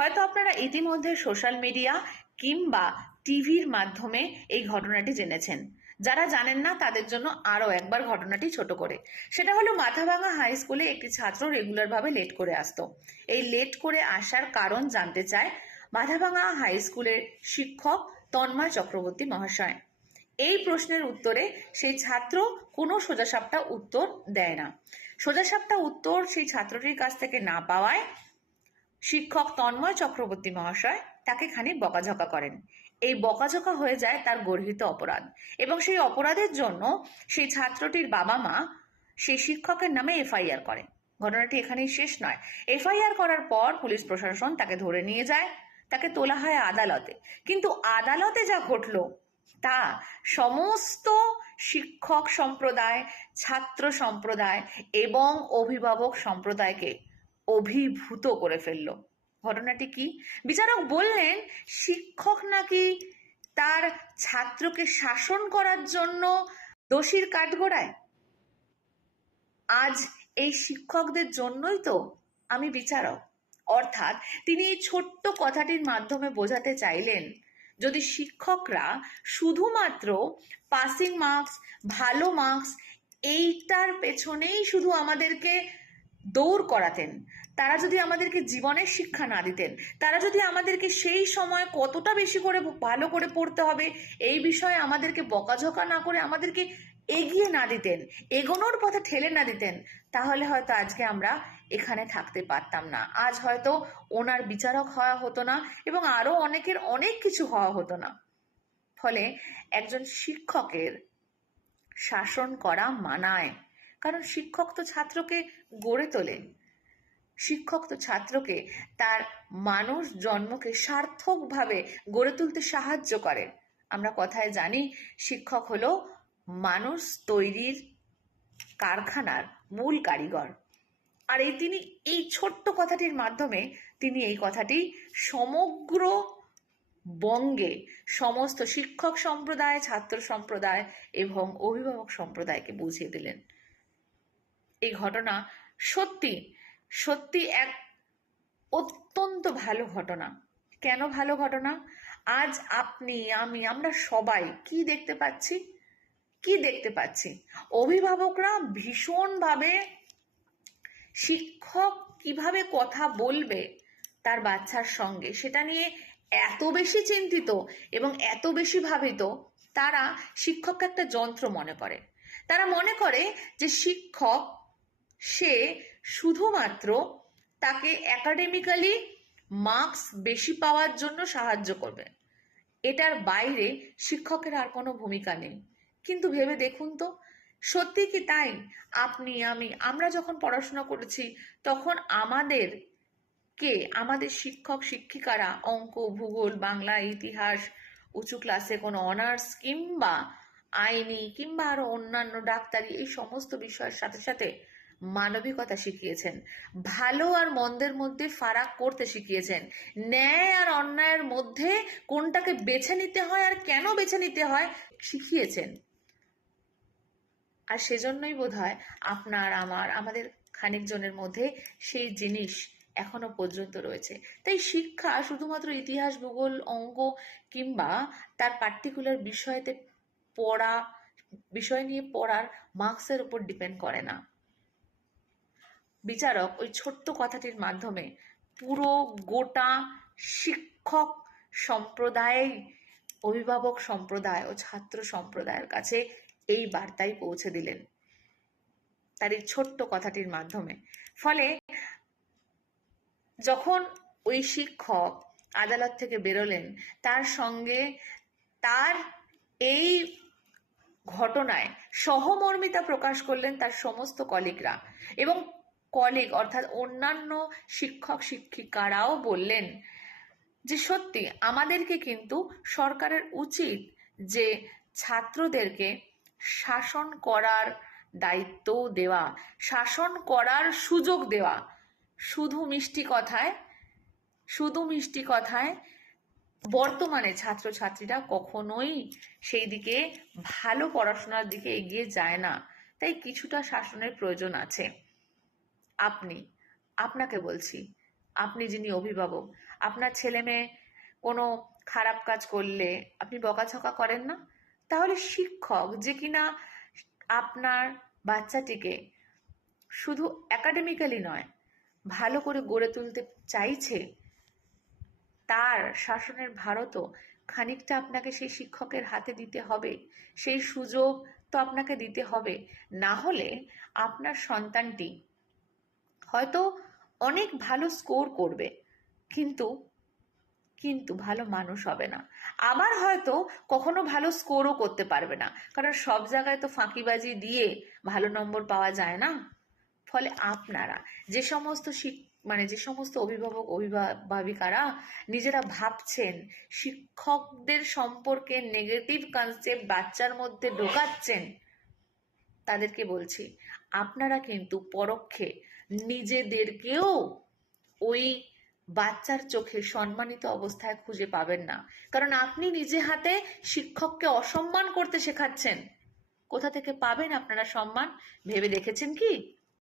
হয়তো আপনারা ইতিমধ্যে সোশ্যাল মিডিয়া কিংবা টিভির মাধ্যমে এই ঘটনাটি জেনেছেন। যারা জানেন না তাদের জন্য আরও একবার ঘটনাটি ছোট করে। সেটা হলো মাথাভাঙা হাই স্কুলে একটি ছাত্র রেগুলারভাবে লেট করে আসতো। এই লেট করে আসার কারণ জানতে চায় মাথাভাঙা হাই স্কুলের শিক্ষক তন্ময় চক্রবর্তী মহাশয়। এই প্রশ্নের উত্তরে সেই ছাত্র কোনো সোজাসাপটা উত্তর দেয় না। সোজাসাপটা উত্তর সেই ছাত্রটির কাছ থেকে না পাওয়ায় শিক্ষক তন্ময় চক্রবর্তী মহাশয় তাকে খানিক বকাঝকা করেন। এই বকাঝকা হয়ে যায় তার গর্হিত অপরাধ, এবং সেই অপরাধের জন্য সেই ছাত্রটির বাবা মা সেই শিক্ষকের নামে এফআইআর করে। ঘটনাটি এখানেই শেষ নয়। এফআইআর করার পর পুলিশ প্রশাসন তাকে ধরে নিয়ে যায়, তাকে তোলা হয় আদালতে। কিন্তু আদালতে যা ঘটলো তা সমস্ত শিক্ষক সম্প্রদায়, ছাত্র সম্প্রদায় এবং অভিভাবক সম্প্রদায়কে অভিভূত করে ফেলল। ঘটনাটি কি? বিচারক বললেন শিক্ষক নাকি তার ছাত্রকে শাসন করার জন্য দোষীর কাঠগড়ায়। আজ এই শিক্ষকদের জন্যই তো আমি বিচারক। অর্থাৎ তিনি এই ছোট্ট কথাটির মাধ্যমে বোঝাতে চাইলেন, যদি শিক্ষকরা শুধুমাত্র পাসিং মার্কস, ভালো মার্কস এইটার পেছনেই শুধু আমাদেরকে দৌড় করাতেন, তারা যদি আমাদেরকে জীবনের শিক্ষা না দিতেন, তারা যদি আমাদেরকে সেই সময় কতটা বেশি করে ভালো করে পড়তে হবে এই বিষয়ে আমাদেরকে বকাঝকা না করে আমাদেরকে এগিয়ে না দিতেন, এগোনোর পথে ঠেলে না দিতেন, তাহলে হয়তো আজকে আমরা এখানে থাকতে পারতাম না। আজ হয়তো ওনার বিচারক হওয়া হতো না এবং আরো অনেকের অনেক কিছু হওয়া হতো না। ফলে একজন শিক্ষকের শাসন করা মানায়, কারণ শিক্ষক তো ছাত্রকে গড়ে তোলে, শিক্ষক তো ছাত্রকে তার মানুষ জন্মকে সার্থকভাবে গড়ে তুলতে সাহায্য করে। আমরা কথায় জানি শিক্ষক হলো মানুষ তৈরির কারখানার মূল কারিগর। আর তিনি এই ছোট্ট কথাটির মাধ্যমে তিনি এই কথাটি সমগ্র বঙ্গে সমস্ত শিক্ষক সম্প্রদায়, ছাত্র সম্প্রদায় এবং অভিভাবক সম্প্রদায়কে বুঝিয়ে দিলেন। এই ঘটনা সত্যি সত্যি এক অত্যন্ত ভালো ঘটনা। কেন ভালো ঘটনা? আজ আপনি, আমি, আমরা সবাই কি দেখতে পাচ্ছি? অভিভাবকরা ভীষণভাবে শিক্ষক কিভাবে কথা বলবে তার বাচ্চার সঙ্গে সেটা নিয়ে এত বেশি চিন্তিত এবং এত বেশি ভাবিত, তারা শিক্ষককে একটা যন্ত্র মনে করে। তারা মনে করে যে শিক্ষক সে শুধুমাত্র তাকে একাডেমিক্যালি মার্কস বেশি পাওয়ার জন্য সাহায্য করবে। এটার বাইরে শিক্ষকের আর কোনো ভূমিকা নেই। কিন্তু ভেবে দেখুন তো, সত্যি কি তাই? আপনি, আমি, আমরা যখন পড়াশোনা করেছি তখন আমাদের শিক্ষক শিক্ষিকারা অঙ্ক, ভূগোল, বাংলা, ইতিহাস, উঁচু ক্লাসে কোনো অনার্স কিংবা আইনি কিংবা আরো অন্যান্য ডাক্তারি এই সমস্ত বিষয়ের সাথে সাথে মানবিকতা শিখিয়েছেন, ভালো আর মন্দের মধ্যে ফারাক করতে শিখিয়েছেন, ন্যায় আর অন্যায়ের মধ্যে কোনটাকে বেছে নিতে হয় আর কেন বেছে নিতে হয় শিখিয়েছেন। আর সেজন্যই বোধহয় আপনার, আমাদের খানিকজনের মধ্যে সেই জিনিস এখনো পর্যন্ত রয়েছে। তাই শিক্ষা শুধুমাত্র ইতিহাস, ভূগোল, অঙ্ক কিংবা তার পার্টিকুলার বিষয় নিয়ে পড়ার মার্কসের উপর ডিপেন্ড করে না। বিচারক ওই ছোট্ট কথাটির মাধ্যমে পুরো গোটা শিক্ষক সম্প্রদায়, অভিভাবক সম্প্রদায় ও ছাত্র সম্প্রদায়ের কাছে এই বার্তাই পৌঁছে দিলেন তার এই ছোট্ট কথাটির মাধ্যমে। ফলে যখন ওই শিক্ষক আদালত থেকে বেরোলেন, তার সঙ্গে তার এই ঘটনায় সহমর্মিতা প্রকাশ করলেন তার সমস্ত কলিগরা, এবং অর্থাৎ অন্যান্য শিক্ষক শিক্ষিকারাও বললেন যে সত্যি আমাদেরকে কিন্তু সরকারের উচিত যে ছাত্রদেরকে শাসন করার দায়িত্ব দেওয়া, শাসন করার সুযোগ দেওয়া। শুধু মিষ্টি কথায় বর্তমানে ছাত্রছাত্রীরা কখনোই সেই দিকে ভালো পড়াশোনার দিকে এগিয়ে যায় না। তাই কিছুটা শাসনের প্রয়োজন আছে। আপনাকে বলছি, আপনি যিনি অভিভাবক, আপনার ছেলে মেয়ে কোনো খারাপ কাজ করলে আপনি বকাঝকা করেন না? তাহলে শিক্ষক যে কিনা আপনার বাচ্চাটিকে শুধু একাডেমিক্যালি নয়, ভালো করে গড়ে তুলতে চাইছে, তার শাসনের ভারতও খানিকটা আপনাকে সেই শিক্ষকের হাতে দিতে হবে, সেই সুযোগ তো আপনাকে দিতে হবে। না হলে আপনার সন্তানটি হয়তো অনেক ভালো স্কোর করবে, কিন্তু কিন্তু ভালো মানুষ হবে না। আবার হয়তো কখনো ভালো স্কোরও করতে পারবে না, কারণ সব জায়গায় তো ফাঁকিবাজি দিয়ে ভালো নম্বর পাওয়া যায় না। ফলে আপনারা যে সমস্ত যে সমস্ত অভিভাবক অভিভাবিকারা নিজেরা ভাবছেন শিক্ষকদের সম্পর্কে নেগেটিভ কনসেপ্ট বাচ্চার মধ্যে ঢোকাচ্ছেন, তাদেরকে বলছি আপনারা কিন্তু পরোক্ষে নিজেদেরকেও ওই বাচ্চার চোখে সম্মানিত অবস্থায় খুঁজে পাবেন না, কারণ আপনি নিজে হাতে শিক্ষককে অসম্মান করতে শেখাচ্ছেন। কোথা থেকে পাবেন আপনারা সম্মান ভেবে দেখেছেন কি?